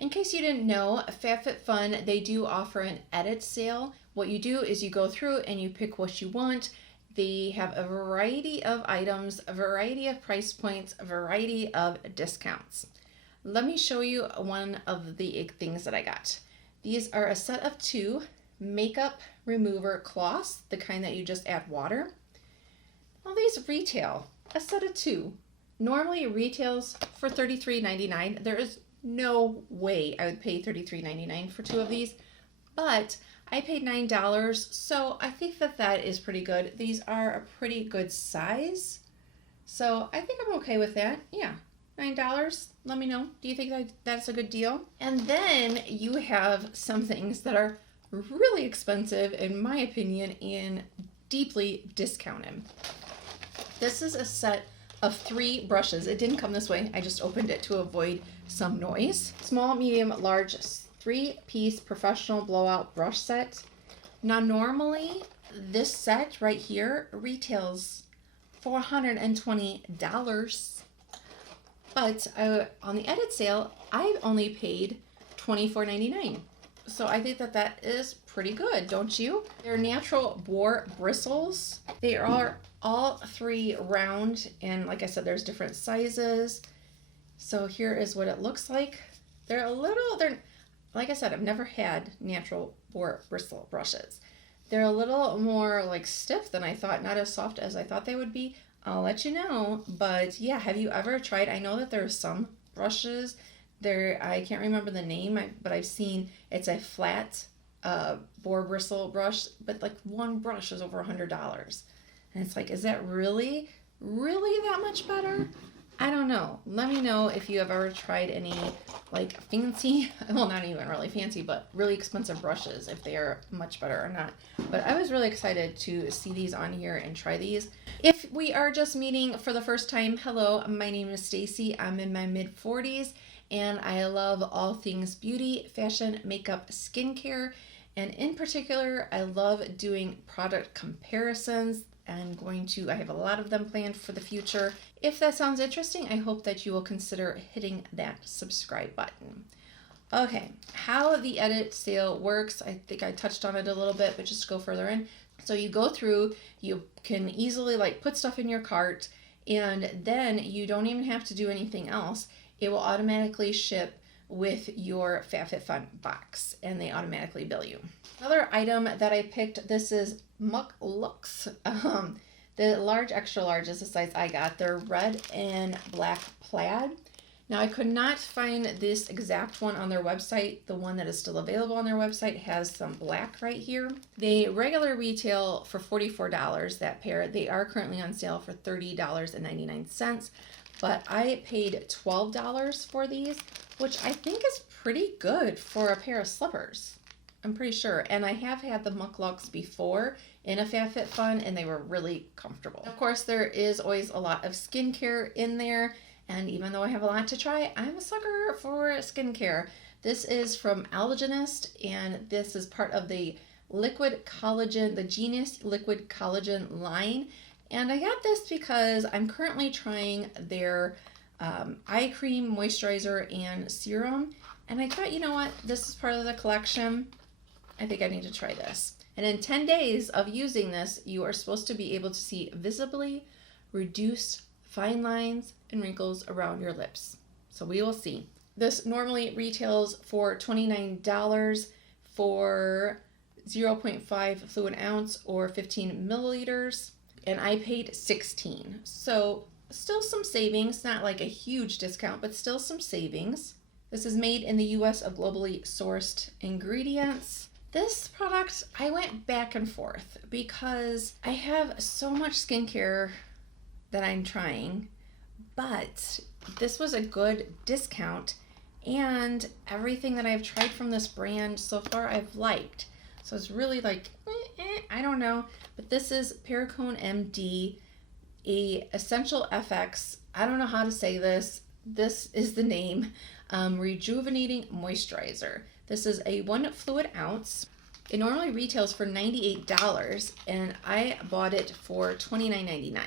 In case you didn't know, Fabfitfun, they do offer an edit sale. What you do is you go through and you pick what you want. They have a variety of items, a variety of price points, a variety of discounts. Let me show you one of the things that I got. These are a set of 2 makeup remover cloths, the kind that you just add water. Well, these retail, a set of 2. Normally it retails for $33.99. There is no way I would pay $33.99 for 2 of these, but I paid $9, so I think that that is pretty good. These are a pretty good size, so I think I'm okay with that. Yeah, $9. Let me know. Do you think that that's a good deal? And then you have some things that are really expensive, in my opinion, and deeply discounted. This is a set of 3 brushes. It didn't come this way. I just opened it to avoid some noise. Small, medium, large, 3-piece professional blowout brush set. Now, normally this set right here retails $420, but on the edit sale, I only paid $24.99. So I think that that is pretty good, don't you? They're natural boar bristles. They are all 3 round, and like I said, there's different sizes. So here is what it looks like. They're like I said, I've never had natural boar bristle brushes. They're a little more like stiff than I thought, not as soft as I thought they would be. I'll let you know, but yeah, have you ever tried? I know that there are some brushes there, I can't remember the name, but I've seen it's a flat boar bristle brush, but like one brush is over $100. And it's like, is that really that much better? I don't know. Let me know if you have ever tried any like fancy, well, not even really fancy, but really expensive brushes, if they are much better or not. But I was really excited to see these on here and try these. If we are just meeting for the first time, hello, my name is Staci. I'm in my mid-40s. And I love all things beauty, fashion, makeup, skincare, and in particular, I love doing product comparisons. I have a lot of them planned for the future. If that sounds interesting, I hope that you will consider hitting that subscribe button. Okay, how the edit sale works, I think I touched on it a little bit, but just to go further in. So you go through, you can easily like put stuff in your cart, and then you don't even have to do anything else. It will automatically ship with your Fabfitfun box, and they automatically bill you. Another item that I picked, this is Muck Looks. The large, extra large is the size I got. They're red and black plaid. Now, I could not find this exact one on their website. The one that is still available on their website has some black right here. They regular retail for $44, that pair. They are currently on sale for $30.99. But I paid $12 for these, which I think is pretty good for a pair of slippers. I'm pretty sure. And I have had the Muck Looks before in a Fabfitfun, and they were really comfortable. Of course, there is always a lot of skincare in there. And even though I have a lot to try, I'm a sucker for skincare. This is from Allergenist, and this is part of the Liquid Collagen, the Genius Liquid Collagen line. And I got this because I'm currently trying their eye cream, moisturizer, and serum. And I thought, you know what? This is part of the collection. I think I need to try this. And in 10 days of using this, you are supposed to be able to see visibly reduced fine lines and wrinkles around your lips. So we will see. This normally retails for $29 for 0.5 fluid ounce or 15 milliliters. And I paid $16. So still some savings, not like a huge discount, but still some savings. This is made in the US of globally sourced ingredients. This product, I went back and forth because I have so much skincare that I'm trying, but this was a good discount, and everything that I've tried from this brand so far I've liked. So it's really like, I don't know. But this is Perricone MD, a Essential FX. I don't know how to say this. This is the name. Rejuvenating Moisturizer. This is a 1 fluid ounce. It normally retails for $98, and I bought it for $29.99.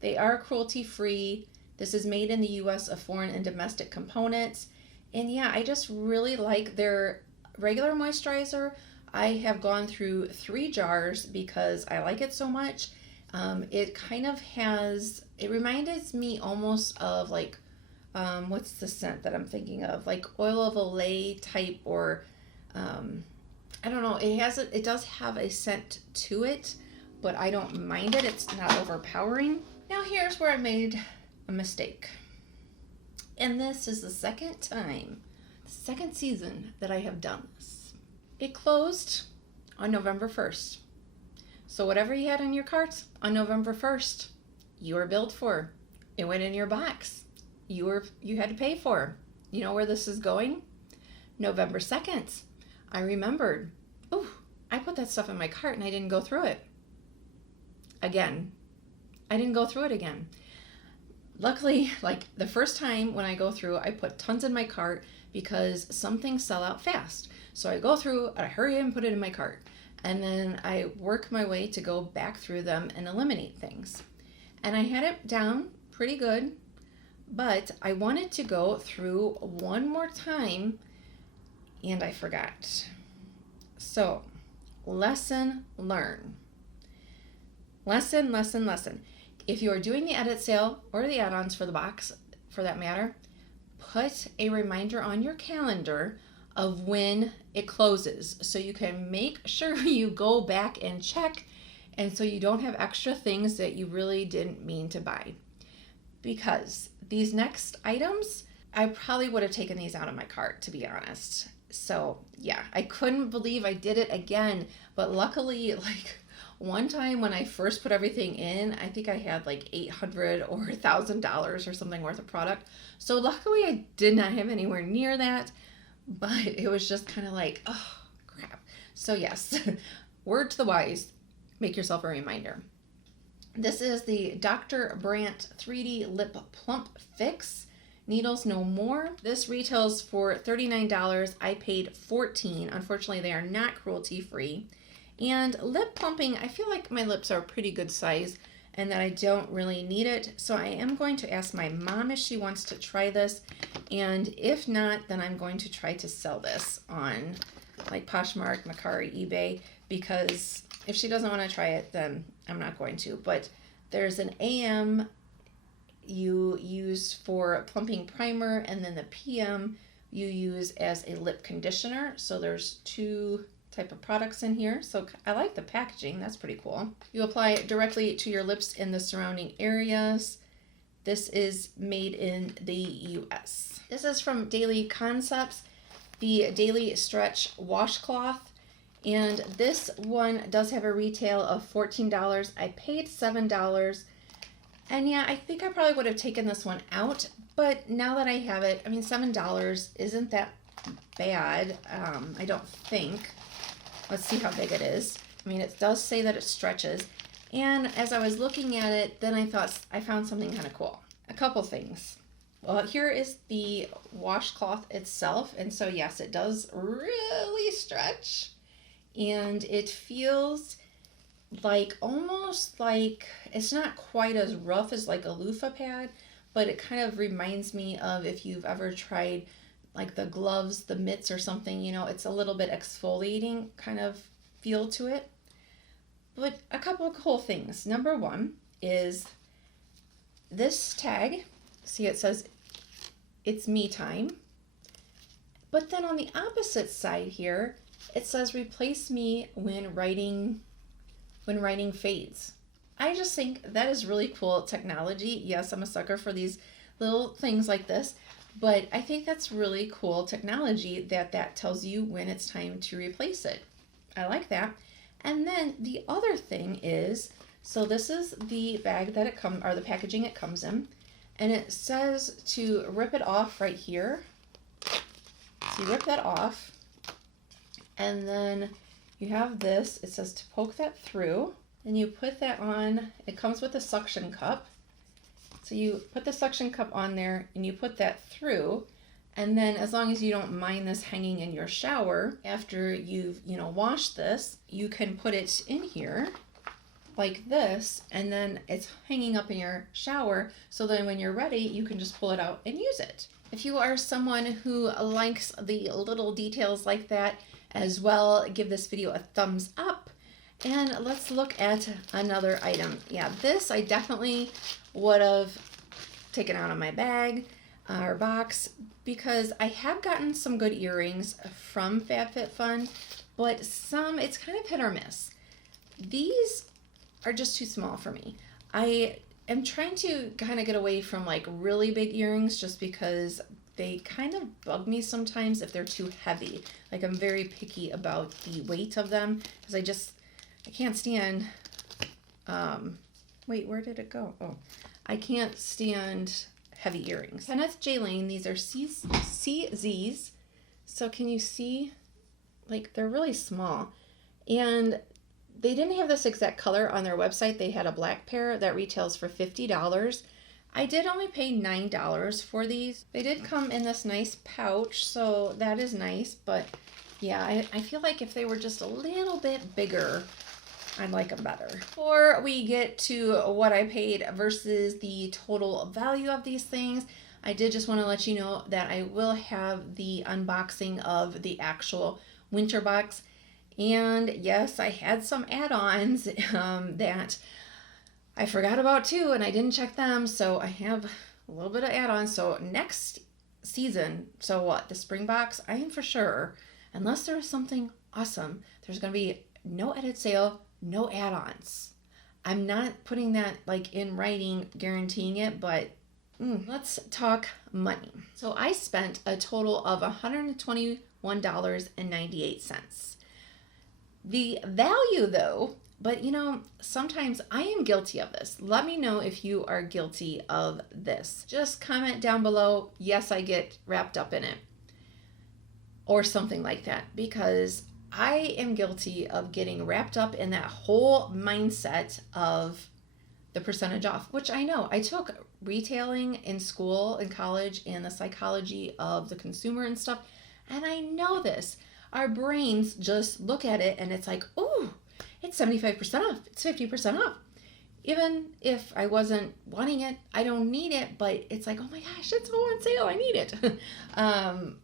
They are cruelty-free. This is made in the US of foreign and domestic components. And yeah, I just really like their regular moisturizer. I have gone through 3 jars because I like it so much. It kind of has, it reminds me almost of like, what's the scent that I'm thinking of? Like oil of Olay type, or I don't know. It does have a scent to it, but I don't mind it. It's not overpowering. Now here's where I made a mistake. And this is the second time, the second season that I have done this. It closed on November 1st. So whatever you had in your cart on November 1st, you were billed for. It went in your box. You had to pay for. You know where this is going? November 2nd. I remembered, oh, I put that stuff in my cart and I didn't go through it. Again. I didn't go through it again. Luckily, like the first time when I go through, I put tons in my cart because some things sell out fast. So I go through, I hurry and put it in my cart. And then I work my way to go back through them and eliminate things. And I had it down pretty good, but I wanted to go through one more time and I forgot. So, lesson learned. Lesson. If you are doing the edit sale or the add-ons for the box, for that matter, put a reminder on your calendar of when it closes so you can make sure you go back and check, and so you don't have extra things that you really didn't mean to buy. Because these next items, I probably would have taken these out of my cart, to be honest. So yeah, I couldn't believe I did it again, but luckily, like one time when I first put everything in, I think I had like $800 or $1,000 or something worth of product. So luckily I did not have anywhere near that, but it was just kind of like, oh crap. So yes, word to the wise, make yourself a reminder. This is the Dr. Brandt 3D Lip Plump Fix. Needles No More. This retails for $39. I paid $14. Unfortunately, they are not cruelty free. And lip plumping, I feel like my lips are a pretty good size and that I don't really need it. So I am going to ask my mom if she wants to try this. And if not, then I'm going to try to sell this on like Poshmark, Mercari, eBay, because if she doesn't want to try it, then I'm not going to. But there's an AM you use for plumping primer, and then the PM you use as a lip conditioner. So there's 2 type of products in here. So I like the packaging. That's pretty cool. You apply it directly to your lips and the surrounding areas. This is made in the US. This is from Daily Concepts, the Daily Stretch Washcloth. And this one does have a retail of $14. I paid $7. And yeah, I think I probably would have taken this one out, but now that I have it, I mean, $7 isn't that bad, I don't think. Let's see how big it is. I mean, it does say that it stretches, and as I was looking at it, then I found something kind of cool. A couple things. Well, here is the washcloth itself, and so yes, it does really stretch, and it feels like almost like it's not quite as rough as like a loofah pad, but it kind of reminds me of if you've ever tried like the gloves, the mitts or something, you know, it's a little bit exfoliating kind of feel to it. But a couple of cool things. Number one is this tag. See, it says it's me time. But then on the opposite side here, it says replace me when writing fades. I just think that is really cool technology. Yes, I'm a sucker for these little things like this, but I think that's really cool technology that tells you when it's time to replace it. I like that. And then the other thing is, so this is the bag that it comes, or the packaging it comes in, and it says to rip it off right here. So you rip that off, and then you have this, it says to poke that through, and you put that on. It comes with a suction cup. So you put the suction cup on there and you put that through, and then as long as you don't mind this hanging in your shower, after you've, washed this, you can put it in here like this, and then it's hanging up in your shower, so then when you're ready, you can just pull it out and use it. If you are someone who likes the little details like that as well, give this video a thumbs up. And let's look at another item. Yeah, this I definitely would have taken out of my bag or box because I have gotten some good earrings from Fabfitfun, but some, it's kind of hit or miss. These are just too small for me. I am trying to kind of get away from like really big earrings just because they kind of bug me sometimes if they're too heavy. Like I'm very picky about the weight of them because I can't stand, wait, where did it go? Oh, I can't stand heavy earrings. Kenneth J. Lane, these are CZs. So can you see, like they're really small. And they didn't have this exact color on their website. They had a black pair that retails for $50. I did only pay $9 for these. They did come in this nice pouch, so that is nice. But yeah, I feel like if they were just a little bit bigger, I'd like them better. Before we get to what I paid versus the total value of these things, I did just want to let you know that I will have the unboxing of the actual winter box. And yes, I had some add-ons that I forgot about too, and I didn't check them. So I have a little bit of add-ons. So next season, so what, the spring box, I am for sure, unless there is something awesome, there's going to be no edit sale, no add-ons. I'm not putting that like in writing, guaranteeing it, but let's talk money. So I spent a total of $121.98. The value though, but you know, sometimes I am guilty of this. Let me know if you are guilty of this. Just comment down below, yes, I get wrapped up in it, or something like that, because I am guilty of getting wrapped up in that whole mindset of the percentage off, which I know. I took retailing in school, in college, and the psychology of the consumer and stuff, and I know this. Our brains just look at it and it's like, oh, it's 75% off, it's 50% off. Even if I wasn't wanting it, I don't need it, but it's like, oh my gosh, it's all on sale, I need it.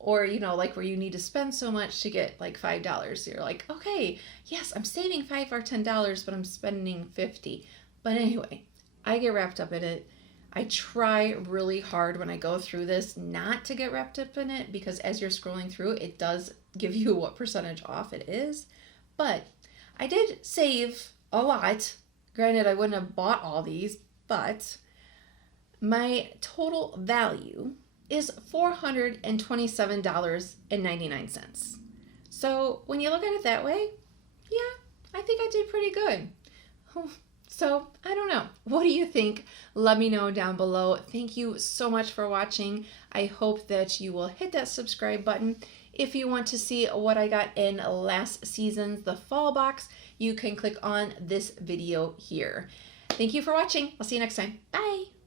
Or, you know, like where you need to spend so much to get like $5. You're like, okay, yes, I'm saving $5 or $10, but I'm spending $50. But anyway, I get wrapped up in it. I try really hard when I go through this not to get wrapped up in it, because as you're scrolling through, it does give you what percentage off it is. But I did save a lot. Granted, I wouldn't have bought all these, but my total value is $427.99. So when you look at it that way, yeah, I think I did pretty good. So I don't know. What do you think? Let me know down below. Thank you so much for watching. I hope that you will hit that subscribe button. If you want to see what I got in last season's the fall box, you can click on this video here. Thank you for watching. I'll see you next time. Bye.